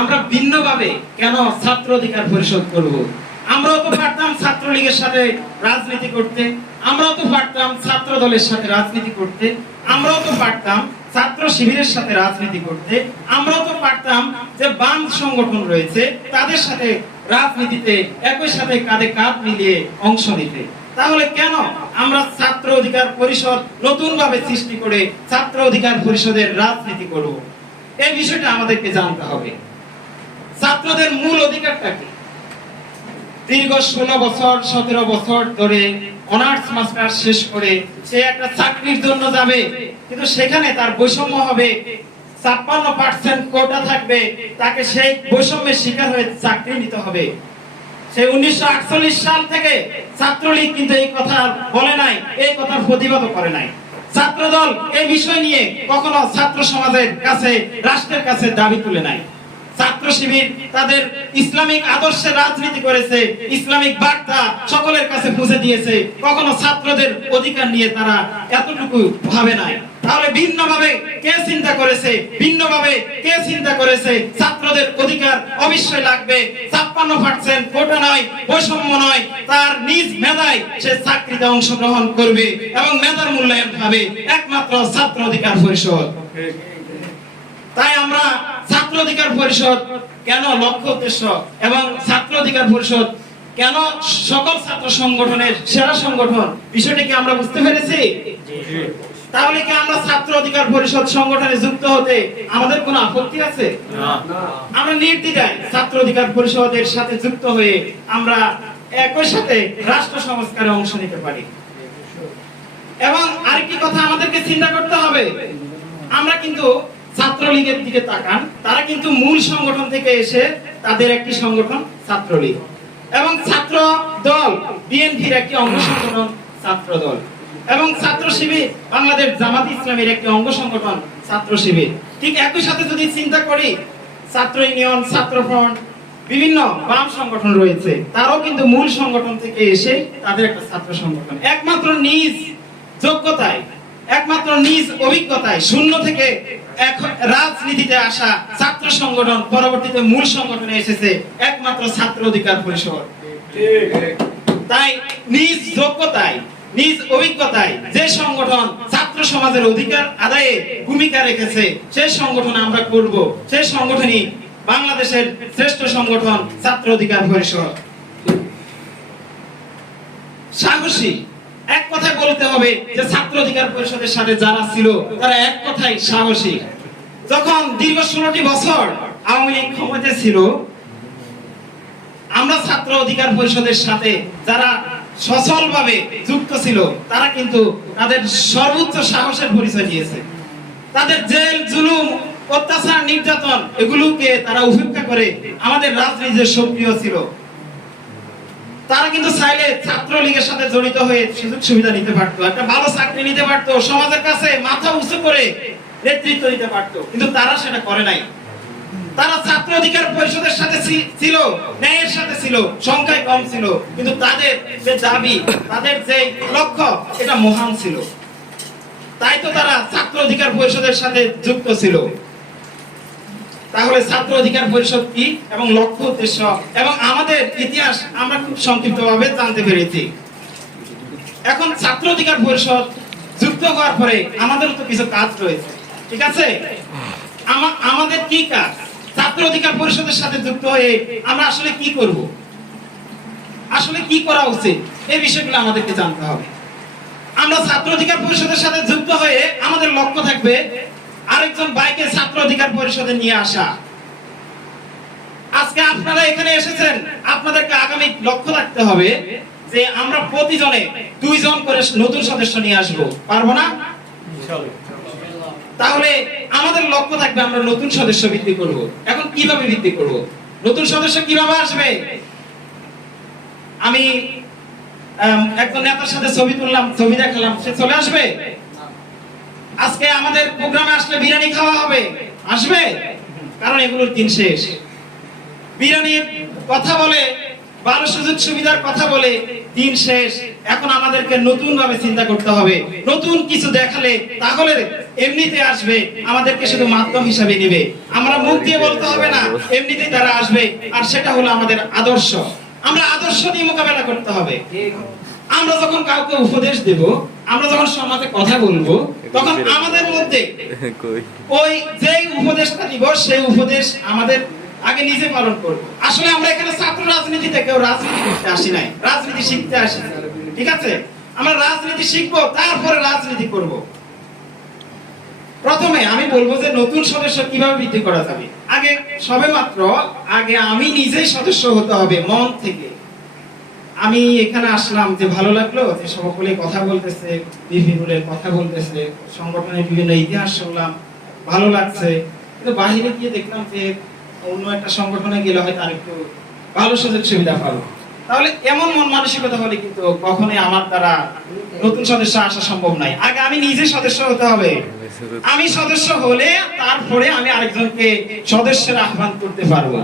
আমরা ভিন্নভাবে কেন ছাত্র অধিকার পরিষদ করব? আমরাও তো পারতাম ছাত্রলীগের সাথে রাজনীতি করতে, আমরাও তো পারতাম ছাত্র দলের সাথে রাজনীতি করতে, আমরাও তো পারতাম ছাত্র শিবিরের সাথে রাজনীতি করতে, আমরাও তো পারতাম যে বাম সংগঠন রয়েছে তাদের সাথে রাজনীতিতে একই সাথে কাঁধে কাঁধ মিলিয়ে অংশ নিতে। তাহলে কেন আমরা ছাত্র অধিকার পরিষদ নতুন ভাবে সৃষ্টি করে ছাত্র অধিকার পরিষদের রাজনীতি করব? এই বিষয়টা আমাদেরকে জানতে হবে। ছাত্রদের মূল অধিকারটা কি? দীর্ঘ 16 বছর 17 বছর ধরে অনার্স মাস্টার শেষ করে সে একটা চাকরির জন্য যাবে, কিন্তু সেখানে তার বৈষম্য হবে, 56% কোটা থাকবে, তাকে সেই বৈষম্যের শিকার হয়ে চাকরি নিতে হবে। সেই 1948 সাল থেকে ছাত্রলীগ কিন্তু এই কথা বলে নাই, এই কথার প্রতিবাদ করে নাই। ছাত্রদল এই বিষয় নিয়ে কখনো ছাত্র সমাজের কাছে, রাষ্ট্রের কাছে দাবি তুলে নাই। ছাত্র শিবির তাদের ইসলামিক আদর্শে রাজনীতি করেছে, ইসলামিক বার্তা সকলের কাছে পৌঁছে দিয়েছে, কখনো ছাত্রদের অধিকার নিয়ে তারা এতটুকু ভাবে নাই। তাহলে ভিন্নভাবে কে চিন্তা করেছে? ভিন্নভাবে কে চিন্তা করেছে ছাত্রদের অধিকার অবশ্যই লাগবে, 56% কোটা নয়, বৈষম্য নয়, তার নিজ মেধায় সে চাকরিতে অংশগ্রহণ করবে এবং মেধার মূল্যায়ন পাবে একমাত্র ছাত্র অধিকার পরিষদ। তাই আমরা ছাত্র অধিকার পরিষদ কেন লক্ষ্য উদ্দেশ্য এবং ছাত্র অধিকার পরিষদ কেন সকল ছাত্র সংগঠনের সেরা সংগঠন, বিষয়টা কি আমরা বুঝতে পেরেছি? তাহলে কি আমরা ছাত্র অধিকার পরিষদ সংগঠনে যুক্ত হতে আমাদের কোনো আপত্তি আছে? আমরা নির্দ্বিধায় ছাত্র অধিকার পরিষদের সাথে যুক্ত হয়ে আমরা একই সাথে রাষ্ট্র সংস্কারে অংশ নিতে পারি। এবং আরেকটি কথা আমাদেরকে চিন্তা করতে হবে, আমরা কিন্তু ছাত্রলীগের দিকে তাকান, তারা কিন্তু মূল সংগঠন থেকে এসে তাদের একটি সংগঠন ছাত্রলীগ, এবং ছাত্র দল বিএনপির একটি অঙ্গ সংগঠন ছাত্র দল, এবং ছাত্র শিবির বাংলাদেশ জামাত ইসলামের একটি অঙ্গ সংগঠন ছাত্র শিবির। ঠিক একই সাথে যদি চিন্তা করি, ছাত্র ইউনিয়ন, ছাত্র ফ্রন্ট, বিভিন্ন বাম সংগঠন রয়েছে, তারাও কিন্তু মূল সংগঠন থেকে এসে তাদের একটা ছাত্র সংগঠন। একমাত্র নিজ যোগ্যতায়, একমাত্র নিজ অভিজ্ঞতায় শূন্য থেকে রাজনীতিতে আসা ছাত্র সংগঠন পরবর্তীতে মূল সংগঠনে এসেছে একমাত্র ছাত্র অধিকার পরিষদ। তাই নিজ যোগ্যতায়, নিজ অভিজ্ঞতায় যে সংগঠন ছাত্র সমাজের অধিকার আদায়ে ভূমিকা রেখেছে সেই সংগঠন আমরা করব। সেই সংগঠনই বাংলাদেশের শ্রেষ্ঠ সংগঠন ছাত্র অধিকার পরিষদ। সাহসী এক কথায় বলতে হবে যে ছাত্র অধিকার পরিষদের সাথে যারা ছিল তারা এক কথায় সাহসী। যখন দীর্ঘ 16টি বছর আওয়ামী লীগ ক্ষমতায় ছিল, আমরা ছাত্র অধিকার পরিষদের সাথে যারা সচলভাবে যুক্ত ছিল তারা কিন্তু তাদের সর্বোচ্চ সাহসের পরিচয় দিয়েছে। তাদের জেল, জুলুম, অত্যাচার, নির্যাতন এগুলোকে তারা উপেক্ষা করে আমাদের রাজনীতিতে সক্রিয় ছিল। তারা কিন্তু চাইলে ছাত্রলীগের সাথে জড়িত হয়ে সুযোগ সুবিধা নিতে পারতো, একটা ভালো চাকরি নিতে পারতো, সমাজের কাছে মাথা উঁচু করে নেতৃত্ব দিতে পারতো, কিন্তু তারা সেটা করে নাই। তারা ছাত্র অধিকার পরিষদের সাথে ছিল, ন্যায়ের সাথে ছিল, সংখ্যায় কম ছিল, কিন্তু তাদের যে দাবি, তাদের যে লক্ষ্য, এটা মহান ছিল। তাই তো তারা ছাত্র অধিকার পরিষদের সাথে যুক্ত ছিল। তাহলে ছাত্র অধিকার পরিষদ কি এবং লক্ষ্য উদ্দেশ্য এবং আমাদের ইতিহাস আমরা খুব সংক্ষিপ্তভাবে জানতে পেরেছি। এখন ছাত্র অধিকার পরিষদ যুক্ত হওয়ার পরে আমাদের তো কিছু কাজ রয়েছে, ঠিক আছে? আমাদের কি কাজ? ছাত্র অধিকার পরিষদের সাথে যুক্ত হয়ে আমরা আসলে কি করব, আসলে কি করা উচিত, এই বিষয়গুলো আমাদেরকে জানতে হবে। আমরা ছাত্র অধিকার পরিষদের সাথে যুক্ত হয়ে আমাদের লক্ষ্য থাকবে আরেকজন ভাইকে ছাত্র অধিকার পরিষদে নিয়ে আসা। আজকে আপনারা এখানে এসেছেন, আপনাদেরকে আগামী লক্ষ্য রাখতে হবে যে আমরা প্রতিজনে 2 জন করে নতুন সদস্য নিয়ে আসব। পারবো না? তাহলে আমাদের লক্ষ্য থাকবে আমরা নতুন সদস্য বৃদ্ধি করব। এখন কিভাবে বৃদ্ধি করব? নতুন সদস্য কিভাবে আসবে? আমি একজন নেতার সাথে ছবি তুললাম, ছবি দেখালাম, সে চলে আসবে? আজকে আমাদের প্রোগ্রামে আসলে বিরিয়ানি খাওয়া হবে, আসবে? কারণ এগুলোর দিন শেষ। বিরিয়ানির কথা বলে, ভালো সুযোগ সুবিধার কথা বলে দিন শেষ, এখন আমাদেরকে নতুন ভাবে চিন্তা করতে হবে। নতুন কিছু দেখালে তাহলে এমনিতে আসবে, আমাদেরকে শুধু মাধ্যম হিসাবে নেবে, আমরা মুখ দিয়ে বলতে হবে না, এমনিতেই তারা আসবে। আর সেটা হলো আমাদের আদর্শ, আমরা আদর্শ দিয়ে মোকাবেলা করতে হবে। আমরা যখন কাউকে উপদেশ দেব, আমরা যখন সমাজে কথা বলবো, তখন আমাদের মধ্যে ওই যে উপদেশটা দিব সেই উপদেশ আমাদের আগে নিজে পালন করব। আসলে আমরা এখানে ছাত্র রাজনীতিতে কেউ রাজনীতি করতে আসি নাই, রাজনীতি শিখতে আসি, ঠিক আছে? আমরা রাজনীতি শিখবো, তারপরে রাজনীতি করব। প্রথমে আমি বলবো যে নতুন সদস্য কিভাবে বৃদ্ধি করা যাবে। আগে আমি নিজেই সদস্য হতে হবে মন থেকে। আমি এখানে আসলাম যে ভালো লাগলো যে সকলে কথা বলতেছে, বিভিন্নের কথা বলতেছে, সংগঠনের বিভিন্ন ইতিহাস শুনলাম, ভালো লাগছে। কিন্তু বাহিরে গিয়ে দেখলাম যে অন্য একটা সংগঠনে গেলে হয়তো আর একটু ভালো সুযোগ সুবিধা পাবো। তাহলে এমন মন মানসিকতা হলে কিন্তু কখনোই আমার দ্বারা নতুন সদস্য আসা সম্ভব নয়। আগে আমি নিজে সদস্য হতে হবে। আমি সদস্য হলে তারপরে আমি আরেকজনকে সদস্যের আহ্বান করতে পারবো।